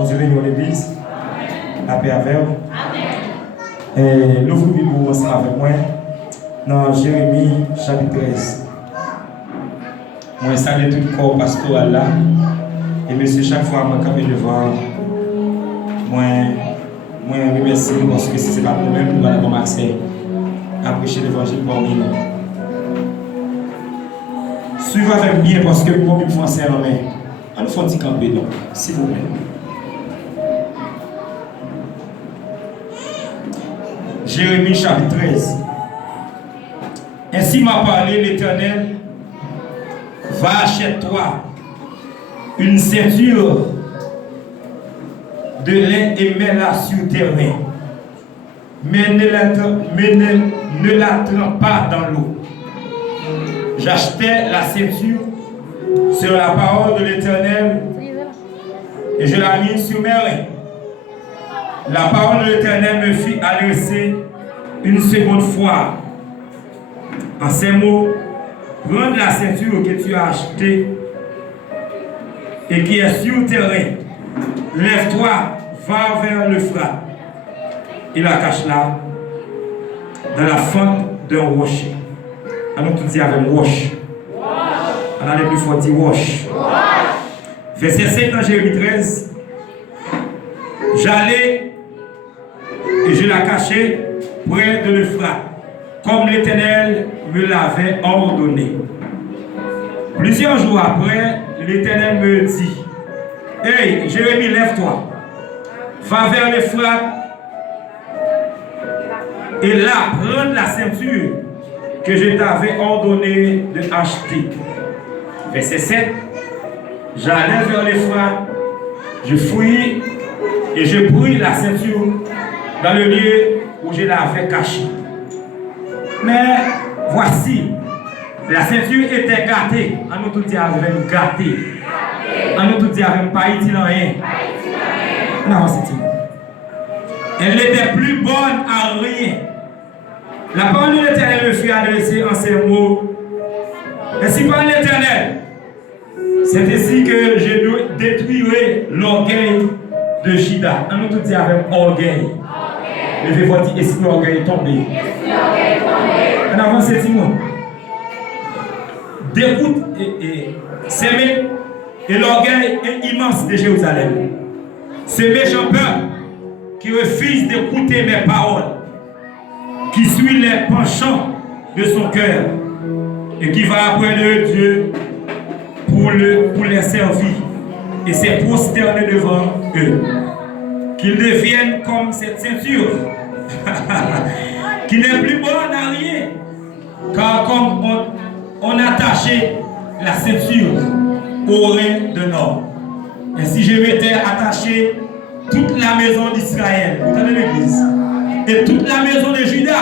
On se réunit à l'église. La paix avec vous. Et nous vous vivons ensemble avec moi dans Jérémie chapitre 13. Moi, je salue tout le corps pastoral là. Et monsieur, chaque fois que je suis devant, moi, je remercie parce que si ce n'est pas nous-mêmes, nous allons avoir accès à prêcher l'évangile pour nous. Suivez avec bien parce que pour nous français en main. On nous fait camper donc, s'il vous plaît. Jérémie chapitre 13. Ainsi m'a parlé l'Éternel, va achète-toi une ceinture de lin et mets-la sur tes reins, mais ne la trempe pas dans l'eau. J'achetais la ceinture sur la parole de l'Éternel et je la mis sur mes reins. La parole de l'Éternel me fit adresser une seconde fois en ces mots: prends la ceinture que tu as achetée et qui est sur tes reins, lève-toi, va vers l'Euphrate. Il la cache là, dans la fente d'un rocher. On nous dit avec roche. On a les plus forts dit roche. Verset 5 dans Jérémie 13. J'allais et je la cachais près de l'Euphrate, comme l'Éternel me l'avait ordonné. Plusieurs jours après, l'Éternel me dit: hey, Jérémie, lève-toi, va vers l'Euphrate et là, prends la ceinture que je t'avais ordonné de acheter. Verset 7. J'allais vers l'Euphrate, je fouillai et je pris la ceinture dans le lieu où je l'avais cachée. Mais voici, la ceinture était gâtée. On nous tout dit avec gâtée. On nous tout dit avec pas utile rien. On avance. Elle n'était plus bonne à rien. La parole de l'Éternel me fut adressée en ces mots: ainsi parle l'Éternel, c'est ainsi que je détruirai l'orgueil de Juda. On nous tout dit avec orgueil. Levez votre esprit orgueil tombé. On avance, Timon. Dégoûte et s'aimer et l'orgueil est immense de Jérusalem. Ce méchant peuple qui refuse d'écouter mes paroles, qui suit les penchants de son cœur et qui va après le Dieu pour les servir et s'est prosterné devant eux. Qu'ils deviennent comme cette ceinture qui n'est plus bonne à rien, car comme on attachait la ceinture au rein de nord, ainsi je m'étais attaché toute la maison d'Israël, vous entendez l'église, et toute la maison de Juda,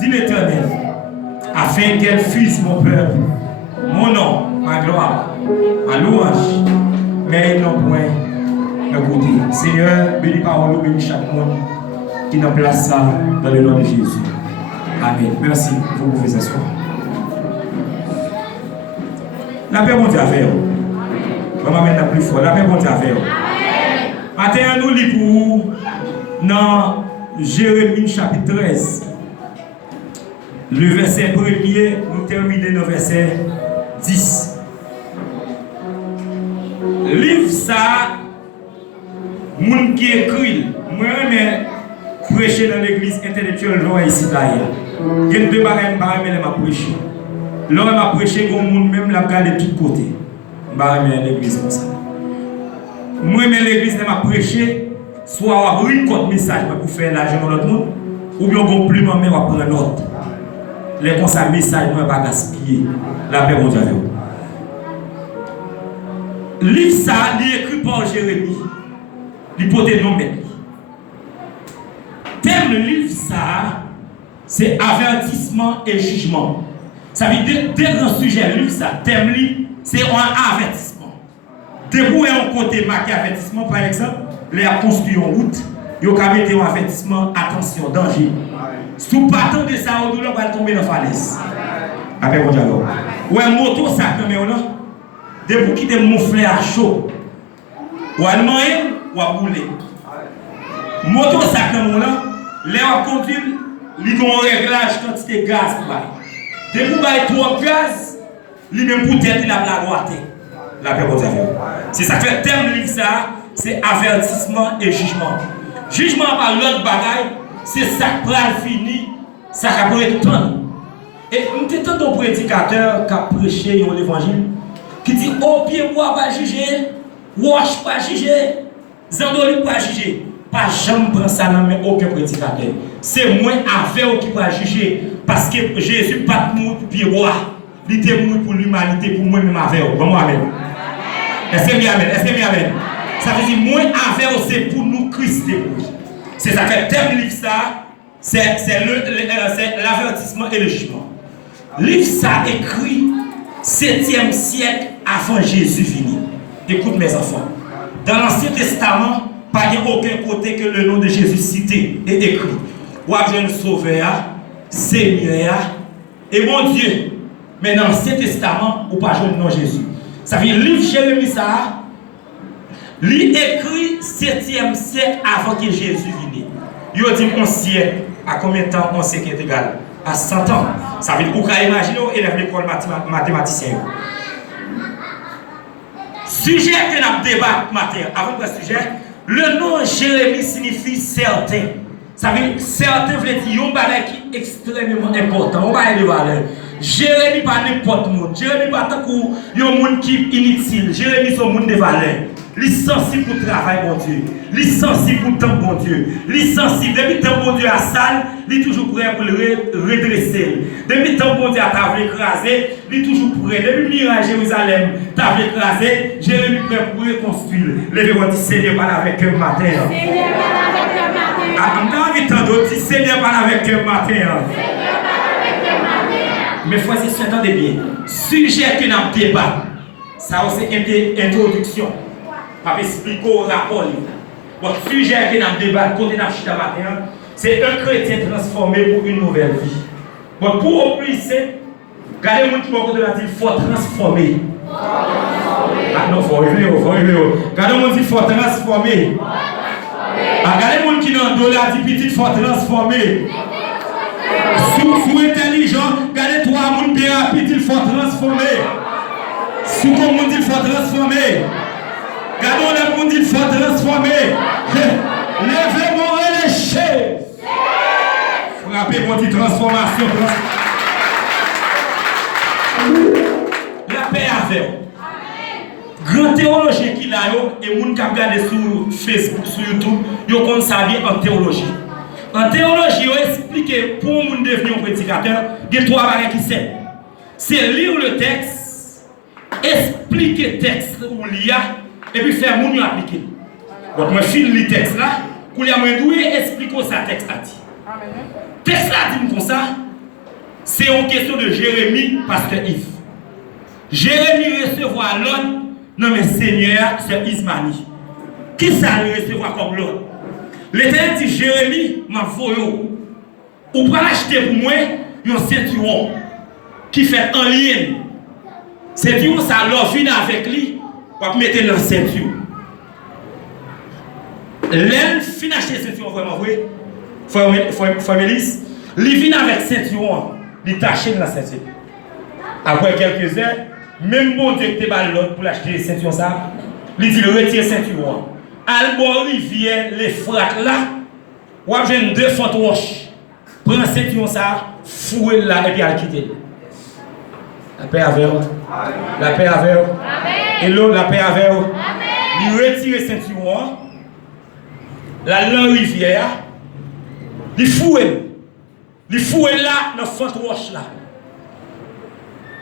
dit l'Éternel, afin qu'elle fusse mon peuple, mon nom, ma gloire, ma louange, mais ils n'ont point écouté. Seigneur, bénis parole, bénis chaque monde qui nous place ça dans le nom de Jésus. Amen. Merci, vous pouvez s'asseoir. La paix monte avec vous. On va mettre plus fort. La paix monte avec vous. Matin, nous lisons pour vous dans Jérémie chapitre 13. Le verset 1er, nous terminons le verset 10. Livre ça, moun qui écrit, moi je prêcher dans l'église intellectuelle loin ici là. Il y a deux bagages mais m'a prêché. Là m'a prêché comme moun même la regarder de tous côtés. M'a l'église comme ça. Moi mais l'église m'a prêché soit avoir une code message pour faire l'argent dans l'autre monde ou bien on plus mais on prendre note. Les comme ça message moi pas gaspiller. La paix mon Dieu avec vous. Livre ça, il écrit par Jérémie. L'hypothèse non mais. Thème livre ça, c'est avertissement et jugement. Ça veut dire deux grands sujets livre ça. Thème c'est un avertissement. Debout et un côté marqué avertissement par exemple, les a construit en route, ils ont mis un avertissement, attention, danger. Sous partant de ça, on va tomber dans la falaise. Après mon dialogue. Ou un moto ça quand même là. Debout qui te moufler à chaud. Ou allemand ou à rouler. Moto sac dans mon là, les on conduit, ils ont un réglage quantité de gaz pour bailler. Dès que vous baillez trop de gaz, lui-même pour tête, il a la droite. La paix pour Dieu. C'est ça que fait terme de livre ça, c'est avertissement et jugement. Jugement par l'autre bagaille, c'est ça qui va finir, ça qui va être temps. Et nous avons un prédicateur qui a prêché l'évangile, qui dit au pied, moi, pas juger, wash, pas juger, zandoli, pas juger. Pas jamais prendre ça dans mais aucun prédicateur. C'est moi avec qui va juger. Parce que Jésus pas mort pour pied bois. Il était mort pour l'humanité, pour moi-même avec. Bon, amen. Est-ce que bien amen? Est-ce que bien amen? Ça veut dire moi avec c'est pour nous Christ. C'est ça que terme livre ça, c'est l'avertissement et le jugement. Livre ça écrit 7e siècle avant Jésus fini. Écoute mes enfants. Dans l'Ancien Testament, pas de aucun côté que le nom de Jésus cité et écrit. Ou un sauveur, Seigneur et mon Dieu. Mais dans l'Ancien Testament, ou pas le nom de Jésus. Ça veut dire livre Jérémie ça, lui écrit 7e siècle avant que Jésus vienne. Il dit on siècle, à combien de temps on sait qu'il est égal? À 100 ans. Ça veut dire qu'on peut imaginer, élève l'école mathématicien. Sujet que nous avons débat matin, avant le sujet, le nom Jérémie signifie certain. Ça veut dire certain veut dire un bagage qui est extrêmement important, un bagage de valeur. Jérémie pas n'importe monde. Jérémie pas tant que un monde qui est inutile. Jérémie c'est un monde de valeur. Il est sensible pour le travail, bon Dieu. Il est sensible pour le temps, bon Dieu. Il est sensible. Depuis le temps, bon Dieu, à salle, il est toujours prêt pour le redresser. Depuis le temps, bon Dieu, à t'avoir écrasé, il est toujours prêt. Depuis le miracle Jérusalem, t'avoir écrasé, Jérémie est prêt pour reconstruire. Levez-vous, dit Seigneur, parle avec eux matin. Seigneur, parle avec eux matin. À temps d'autres, dit Seigneur, parle avec eux matin. Seigneur, parle avec eux matin. Mes frères et sœurs, attendez bien. Sujet que nous avons débat, ça aussi une introduction. Pour expliquer au rapport. Le sujet que nous avons débattu, qu'on a acheté matin, c'est un chrétien transformé pour une nouvelle vie. Bon, pour plus, c'est, regardez mon qui m'a dit, il faut transformer. Ah non, il faut arriver, il faut arriver. Regardez mon qui il faut transformer. Regardez mon qui dans le dos, il dit, petit, il faut transformer. Sous intelligent, regardez trois mon bien rapide, il faut transformer. Sous comme on dit, il faut transformer. Gardons le monde, il faut transformer. Levez-moi les chaises. Frappez mon dit transformation. La paix avec. Grand théologien qui l'a et moun qui a regardé sur Facebook, sur YouTube, ils ont savoir en théologie. En théologie, ils ont expliqué pour moun devenir un prédicateur, il y a trois bagages qui c'est. C'est lire le texte, expliquer le texte où il y a. Et puis faire mon appliquer. Donc je finis le texte là, pour lui expliquer ça texte là dit. Texte là dit comme ça, c'est une question de Jérémie, pasteur Yves. Jérémie recevoir l'ordre, non mais Seigneur, c'est Ismani. Qui ça lui recevoir comme l'ordre? L'Éternel dit Jérémie, m'a voyou. Ou pour l'acheter pour moi, un ceinturon qui fait en lien. Ceinturon ça leur vient avec lui. On va mettre dans la ceinture. L'un fin acheter ceinture vraiment vrai. Famélisse, il vient avec ceinture, il tâche dans la ceinture. Après quelques heures, même bon Dieu qui te l'autre pour l'acheter ceinture ça, il dit retire ceinture. Albor rivière les frates là, ou avez deux fentes roches. Prends ceinture ça, fouille là et puis à quitter. La paix avec vous. La paix avec vous. Et l'autre, la paix avec vous. Il retire ceinture. La langue rivière. Il fouille. Il fouille là, dans fente roche là.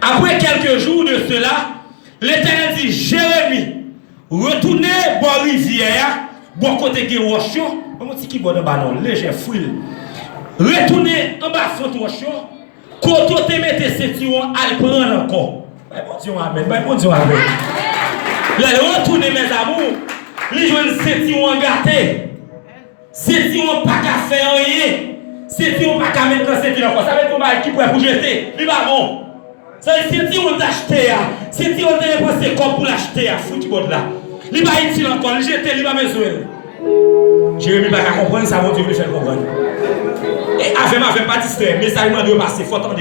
Après quelques jours de cela, l'Éternel dit Jérémie, retournez bon rivière, bon côté de roche. On dit qui bon dans ballon, léger fouille. Retournez en bas fente roche. Quand tu te mets ceinture, elle prend encore. Bon Dieu, amen. Bon Dieu, amen. Là, retourne mes amours. Les jeunes ceinture gâté. Ceinture pas qu'à faire rien. Ceinture pas qu'à mettre dans ceinture encore. Ça veut dire qui pourrait pour jeter. Il va bon. Ça veut dire ceinture on t'a acheté. Ceinture on t'a dépensé comme pour l'acheter. Foutu bon là. Il va utile encore, il jette, il va besoin. Jérémie va comprendre ça, mon Dieu veut faire comprendre. Et avec pas distraire, mais ça il doit passer, il faut attendre.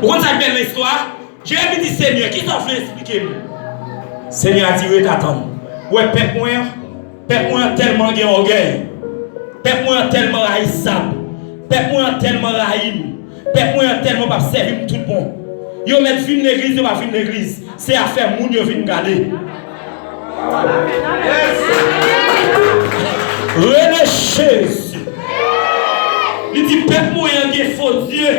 Pour qu'on s'appelle l'histoire, Jérémie dit Seigneur, qui t'en fait expliquer? Seigneur a dit, oui, t'attends. Ouais, peuple moi tellement de orgueil. Peuple moi tellement haïssable. Peuple moi tellement haïm. Peuple moi tellement pas servir tout bon. Yo met fin l'église, yo pas fin l'église. C'est affaire moun yo vinn garder. René Jésus. Il dit peuple moi un faux Dieu.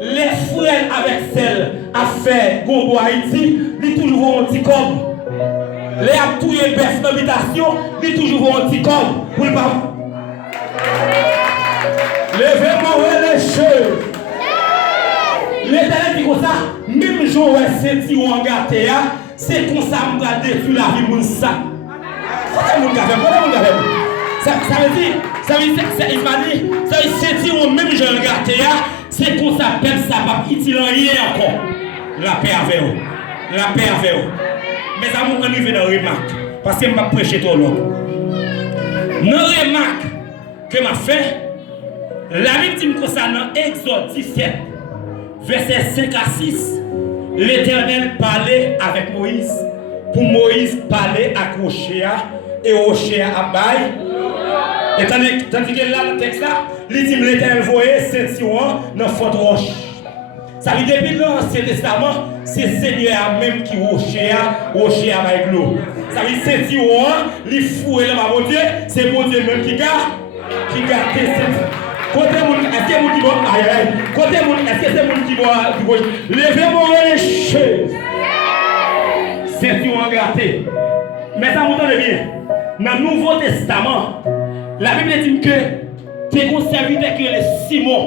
Les frères avec celle affaire Gombo Haïti, ils toujours un petit comme. Les appuyer bœuf d'habitation, ils toujours un petit comme. Pour le pas. Levez-moi les choses. L'Éternel dit comme ça, même jour où c'est si on gâté, c'est comme ça on va détruire la vie de ça. Ça veut dire, il m'a dit, ça c'est si on même jour gâté, c'est qu'on s'appelle ça, pas utile rien encore. La paix avec vous. La paix avec vous. Mais ça m'a arrivé dans la remarque, parce que je ne vais pas prêcher trop long. Dans la remarque que m'a fait, la Bible dit concernant Exode 17, verset 5 à 6, l'Éternel parlait avec Moïse, pour Moïse parler à Rocher, et Rocher à Baï. Et tandis que là, le texte là, il dit l'Éternel voyait Saint-Sion dans Fort Roche. Ça veut dire depuis l'Ancien Testament, c'est Seigneur même qui Rocher avec l'eau. Ça veut dire Saint-Sion, il fouille là, mon Dieu, c'est mon Dieu même qui garde Saint-Sion. Côté moun, est-ce que moun qui boit aïe aïe? Côté moun, est-ce que c'est moun qui boit? Levez-moi les choses. Saint-Sion gâté. Mais ça vous entendez bien. Dans le Nouveau Testament, la Bible dit que tu es un serviteur qui est Simon.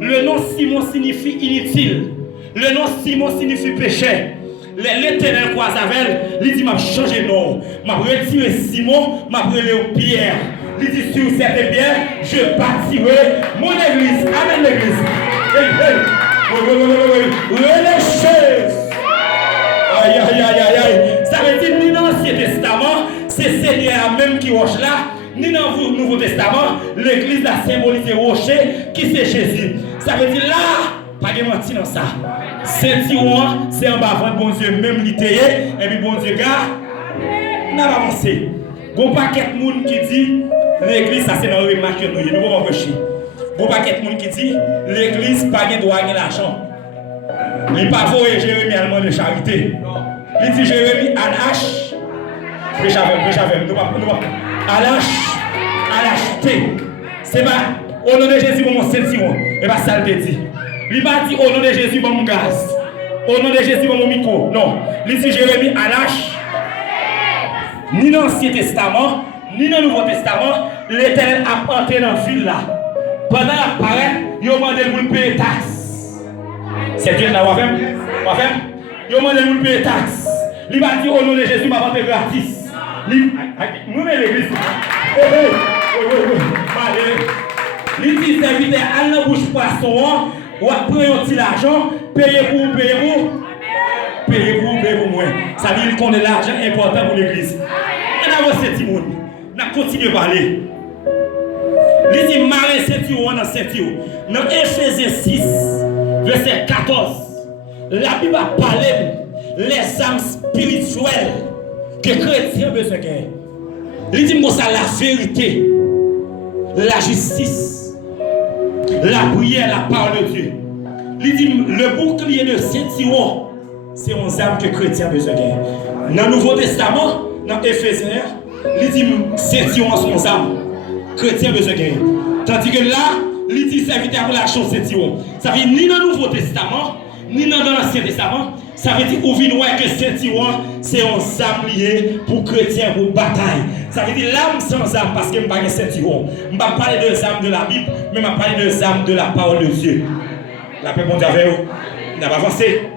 Le nom Simon signifie inutile. Le nom Simon signifie péché. L'Éternel croise avec elle, il dit m'a changé de nom. M'a retiré Simon, m'a relé Pierre. Il dit sur cette pierre, je bâtirai mon église. Amen l'église. Relâchez. Aïe aïe aïe aïe aïe. Ça veut dire ni dans l'Ancien Testament, c'est Seigneur même qui roche là. Ni dans le Nouveau Testament, l'église a symbolisé rocher qui c'est Jésus. Ça veut dire là, pas de mentir dans ça. Saint-Sion, c'est en bas de bon Dieu, même l'ité, et puis bon Dieu, gars, n'a pas avancé. Bon paquet de monde qui dit, l'église, ça c'est dans le remarque que nous ne pouvons pas empêcher. Bon paquet de monde qui dit, l'église, pas de droit ni l'argent. Il n'est pas voyé Jérémie allemand de charité. Il dit Jérémie, Anache, à l'acheter. C'est pas au nom de Jésus, mon Saint-Sion. Et pas ça le dit. Il va dire au nom de Jésus, mon gaz. Au nom de Jésus, mon micro. Non. Il dit Jérémie, Anache. Ni dans l'Ancien Testament, ni dans le Nouveau Testament, l'Éternel a entré dans la ville là. Pendant la parade, il a demandé de payer taxes. C'est Dieu là, il a demandé de payer taxes. Il va dire au nom de Jésus, ma vente est gratis. Nous, l'église. Il dit, serviteur, à la bouche poisson, ou après un petit l'argent, payez pour moi. Ça veut dire qu'on a l'argent important pour l'église. On avance ce monde. On continue à parler. Il dit, Marie Saint-Tion dans Saint-Tion. Dans Éphésiens 6, verset 14, la Bible a parlé les âmes spirituelles que les chrétiens ont besoin de gagner. Il dit, moi, ça la vérité, la justice, la prière, la parole de Dieu. Il dit, le bouclier de Saint-Sion, c'est une âme que les chrétiens ont besoin de gagner. Dans le Nouveau Testament, dans Éphésiens, il dit, Saint-Sion, c'est une âme que les chrétiens ont besoin de gagner. Tandis que là, il dit, serviteur pour la chose Saint-Sion. Ça veut dire ni dans le Nouveau Testament, ni dans l'Ancien Testament. Ça veut dire que Saint-Sion, c'est un âme lié pour chrétiens, pour bataille. Ça veut dire l'âme sans âme, parce que je ne parle pas de Saint-Sion. Je ne parle pas de l'âme de la Bible, mais je parle de l'âme de la parole de Dieu. La paix, bon Dieu, avec vous. Il n'a pas avancé.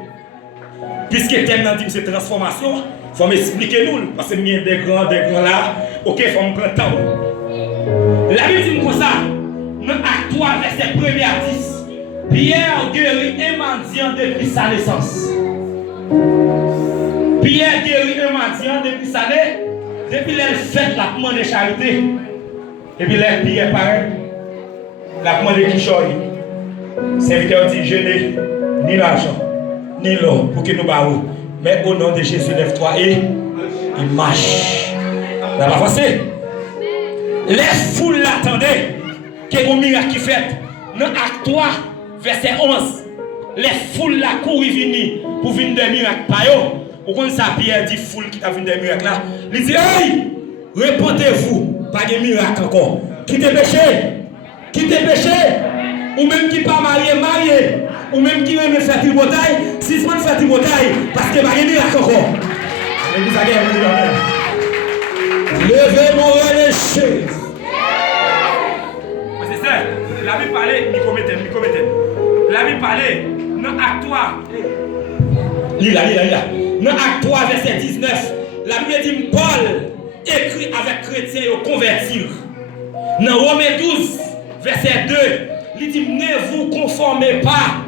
Puisque tellement dit que c'est transformation, il faut m'expliquer nous, parce que il y a des grands là. Ok, il faut me prendre le temps. La Bible dit comme ça, dans Acte 3, verset 1 à 10. Pierre guérit un mendiant depuis sa naissance. Pierre guérit un mendiant depuis sa année, depuis les fêtes, la demande de charité. Et puis les Pierre pareil, la demande de qui choisit. Serviteur dit, je n'ai ni l'argent, ni l'eau pour que nous barrons. Mais au nom de Jésus, lève-toi et il marche. Ça va passer. Les foules l'attendaient. Qu'il y a un miracle qui fait. Dans Acte 3, verset 11. Les foules la courent venir pour venir des miracles. Pas yo. Ou quand ça Pierre dit foule qui t'a vu des miracles là. Il dit, hey, répondez-vous. Pas de miracle encore. Qui te péché? Qui te péché? Ou même qui pas marié, marié. Ou même qui aime faire une bataille. Si ce n'est pas faire une bataille, parce que pas de miracle encore. Levez mon relais. C'est ça. La Bible parlait, Nicomète. La Bible parlait, dans Acte 3. Lila. Dans Acte 3, verset 19, la Bible dit Paul écrit avec chrétiens et convertir. Dans Romains 12, verset 2, il dit ne vous conformez pas.